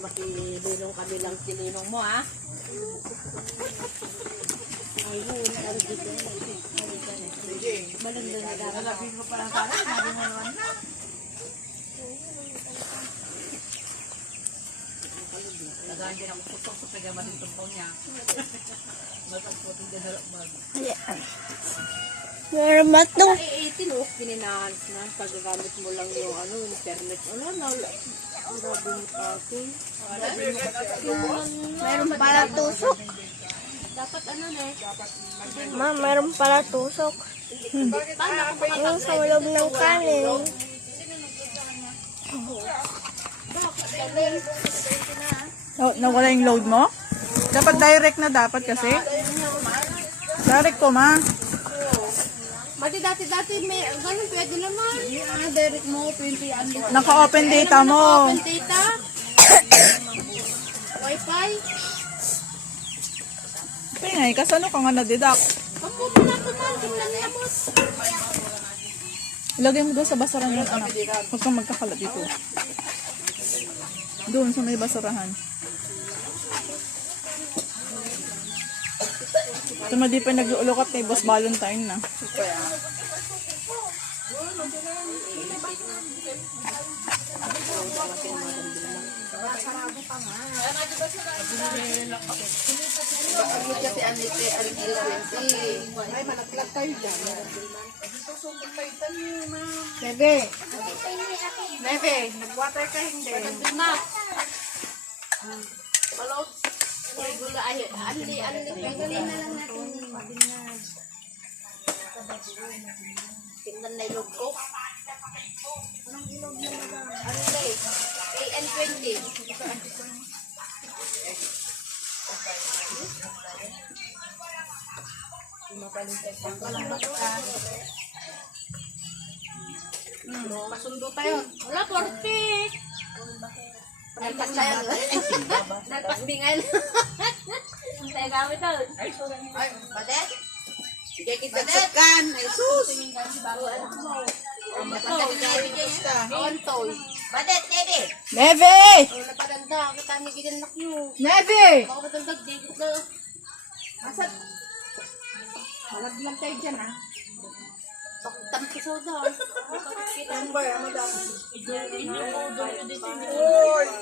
Makilunong kami lang sininong mo, ha? Ayun, ano dito? Malanda na dapat. Lalapin ko pa lang sana, sabi mo naman na. Nagahan din ako putok sa pagyaman ng tumpaw niya. Matagputin din na mag. Meron ba ito? Ay, 18, oh. Pininahans na. Pagkagamit mo lang yung internet. Grabe mo kasi. Meron pala tusok. Dapat eh. Ma, meron pala tusok. Yung sa loob ng kanin. Oh, nawala yung load mo? Dapat direct na dapat kasi. Direct ko, ma. Dati may ganun pwede naman. Direct mo 20 Naka-open data mo. Open data. Wi-Fi. Pingay, kasano ka nga na-deduct? Paputo na tumal. Tingnan niya, boss. Ilagay mo doon sa basurahan yung anak. Huwag kang magkakalat dito. Doon sa may basurahan. Tumadi pa nag-uulokot kay Boss Valentine na. Bakit kasi anite, ay malaglag kayo dyan. Bebe. Bebe, nag-water ka hindi. Nag-dima. Palog. Gula ay, andi, pwede na lang natin. Tingnan na yung log ko. Anong ilog na lang? Andi, AN20. Masundo tayo. Wala, perfect. Nalpas tayo. Nalpas bingay. Tayo gamit doon. Ay, badet? Sige, kita kan. Ay, sus. Ontoy. Badet, Neve. Neve! Napadanda. Kita niya ginanak nyo. Neve! Baka madandag, digit na. Asad. Malaglag tayo dyan, ha? Tampiso daw. Number, madam.